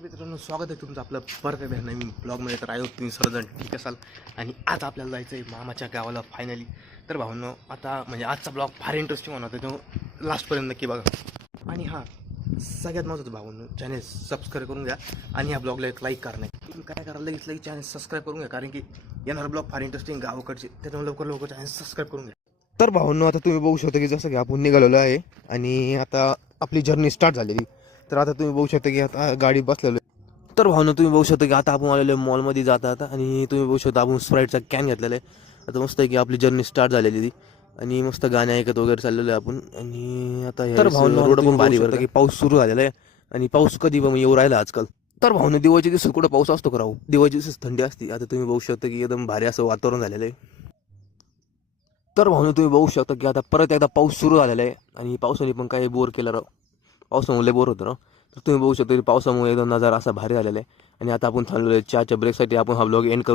नमस्कार मित्रांनो, स्वागत आहे तुमचं आपलं परत एकदा नवीन ब्लॉगमध्ये. तर आयो तुम्ही सर्वजण ठीक असाल. आणि आज आपल्याला जायचं आहे मामाच्या गावाला फायनली. तर भाऊंनो, आता म्हणजे आजचा ब्लॉग फार इंटरेस्टिंग होणार होता, तो लास्टपर्यंत नक्की बघा. आणि हां, सगळ्यात महत्त्वाचं भाऊंनो, चॅनल सबस्क्राईब करून घ्या आणि ह्या ब्लॉगला एक लाईक करा. नाही तुम्ही काय करा, लगेच चॅनल सबस्क्राईब करून घ्या, कारण की येणारा ब्लॉग फार इंटरेस्टिंग गावाकडचे, त्याच्यामुळे लवकर चॅनल सबस्क्राईब करून घ्या. तर भाऊंनो, आता तुम्ही बघू शकता की जसं की आपण निघालेलो आहे आणि आता आपली जर्नी स्टार्ट झालेली. तर आता तुम्ही बघू शकता की आता गाडी बसलेलो आहे. तर भावना तुम्ही बघू शकता की आता आपण आलेलो आहे मॉलमध्ये जाता आता, आणि तुम्ही बघू शकता आपण स्प्राईटचा कॅन घेतलेला आहे. आता मस्त आहे की आपली जर्नी स्टार्ट झालेली ती, आणि मस्त गाणे ऐकत वगैरे चाललेलो आहे आपण. आणि आता तर भावना रोड पण भारी बरं की पाऊस सुरू झालेला आहे, आणि पाऊस कधी पण येऊ राहिला आजकाल. तर भावना दिवाळीच्या दिवसात कुठं पाऊस असतो का राहू, दिवाळीच्या दिवसात थंडी असते. आता तुम्ही बघू शकता की एकदम भारी असं वातावरण झालेलं आहे. तर भावना तुम्ही बघू शकता की आता परत एकदा पाऊस सुरू झालेला आहे, आणि पावसाने पण काही बोर केला राव, पावसामुळे बोर होतं राव. तर तुम्ही बघू शकता की पावसामुळे एकदम नजारा असा भारी झालेला आहे. आणि आता आपण थांबलेलो आहे चहाच्या ब्रेकसाठी. आपण हा ब्लॉग एंड करू.